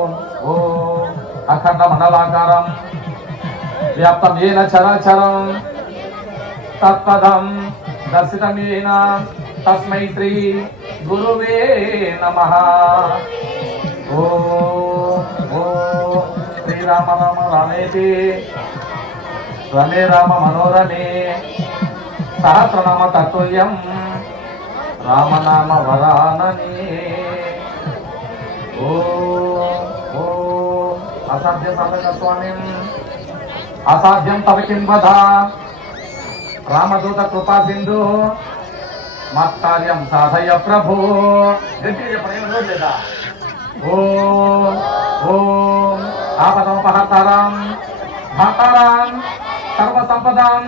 ఓం అఖండ మండలాకారం వ్యాప్తం ఏన చరాచరం తత్పదం దర్శితమేన తస్మై శ్రీ గురువే నమః. ఓం ఓం శ్రీరామ రామ రామేతి రమే రామ మనోరమే సహస్రనామ తత్తుల్యం రామనామ వరాననే. అసాధ్యం స్వామి అసాధ్యం తవ కిం వద రామదూత కృపా సింధు మత్కార్యం సాధయ ప్రభు. లేదా ఓం ఓం ఆపదోపహర్తారాం భాతారాం సర్వసంపదాం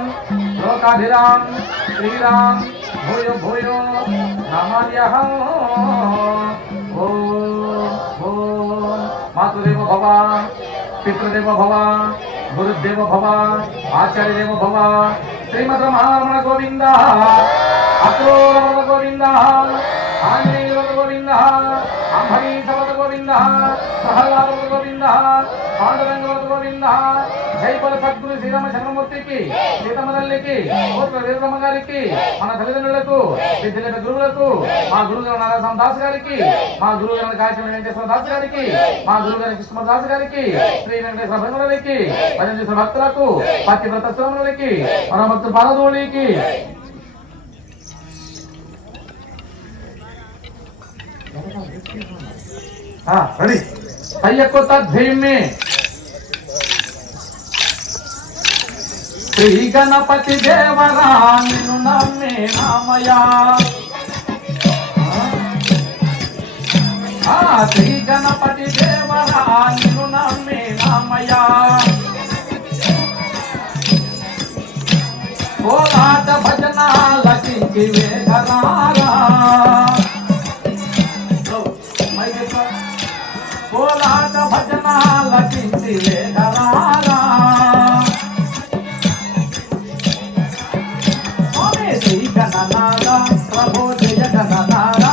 లోకాభిరాం శ్రీరాం భూయో భూయో నమః. ఓం ఓం మాతృదేవ భవ పితృదేవ భవ గురుదేవ భవ ఆచార్యదేవ భవ. శ్రీమద్ రమణ గోవింద అక్రూర గోవింద ఆంజనేయ గోవింద అంబరీష గోవింద ప్రహ్లాద గోవింద పాండురంగ గోవింద. జైపల సద్గురు శ్రీరామ చంద్రమూర్తికి సీతమ్మ తల్లికి కోట్ల వీరమ్మ గారికి మన తల్లిదండ్రులకు విద్యుల గురువులకు మా గురుగారు నారాయణ దాస్ గారికి మా గురుగారు కాశీ వెంకటేశ్వర దాస్ గారికి మా గురుగారు కృష్ణ దాస్ గారికి శ్రీ వెంకటేశ్వర భక్తులకి పద్దెనిమిది భక్తులకు పతివ్రత శ్రమలకి మన భక్తుల పాదధూళికి రెడీ సయ్యకు తద్భీమే. శ్రీ గణపతి దేవరా నిన్ను నమ్మే నామయా. శ్రీ గణపతి దేవరా నిన్ను నమ్మే నామయా. కోలాట భజన లకించి వేగరారా. కోలాట భజన లకించి వేగరారా. శ్రీ గణనాథ ప్రభో జయ గణనాథ.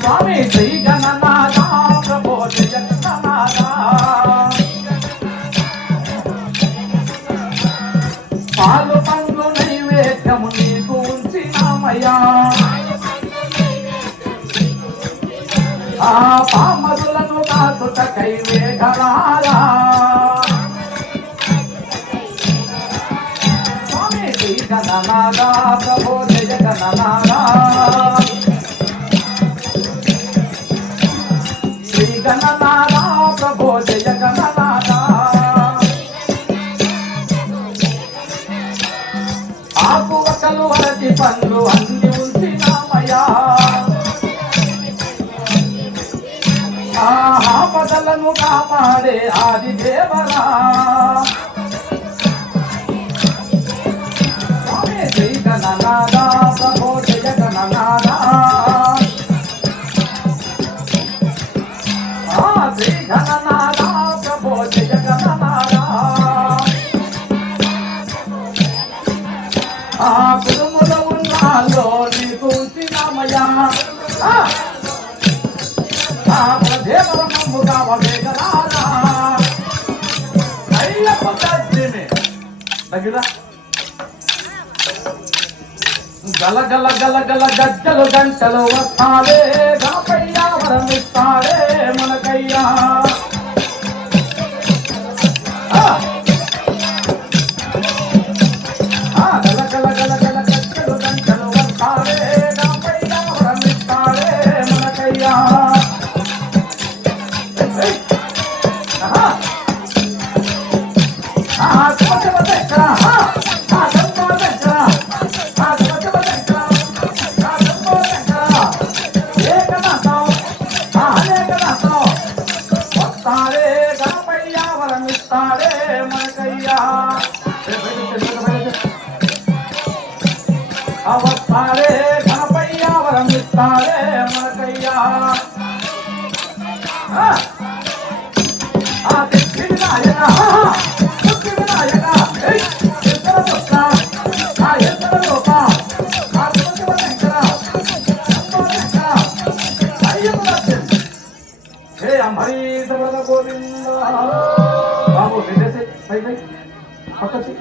స్వామి శ్రీ గణనాథ ప్రభో జయ గణనాథ. పాలు పండ్లు నైవేద్యము నీకు ఉంచినామయ్యా. ఆ పామరులను కాచుటకై వేగరారా. స్వామి శ్రీ గణనాథ ప్రభో జయ గణనాథ. శ్రీ గణనాథ ప్రభో జయ గణనాథ. ఆకు వకలు అరటి పండ్లు అన్ని ఉంచినామయ్యా. ఆపదలను కాపాడే ఆది దేవరా. స్వామి శ్రీ గణనాథ ప్రభో జయ గణనాథ. శ్రీ గణనాథ ప్రభో జయ గణనాథ. కుటుంబుల ఉన్నాలో నీకు ఉంచినామయ్యా. గల గల గల గల గజ్జలు గంటలు వస్తాడే గణపయ్యా వరం ఇస్తాడే మనకయ్యా. గల గల గల గల గజ్జలు గంటలు వస్తాడే గణపయ్యా వరం ఇస్తాడే మనకయ్యా. అవతారే గణపయ్యా వరం ఇస్తారే మనకయ్యా. అంబరీష వరద గోవింద బాబు పెట్టేసి పై పై పక్కకి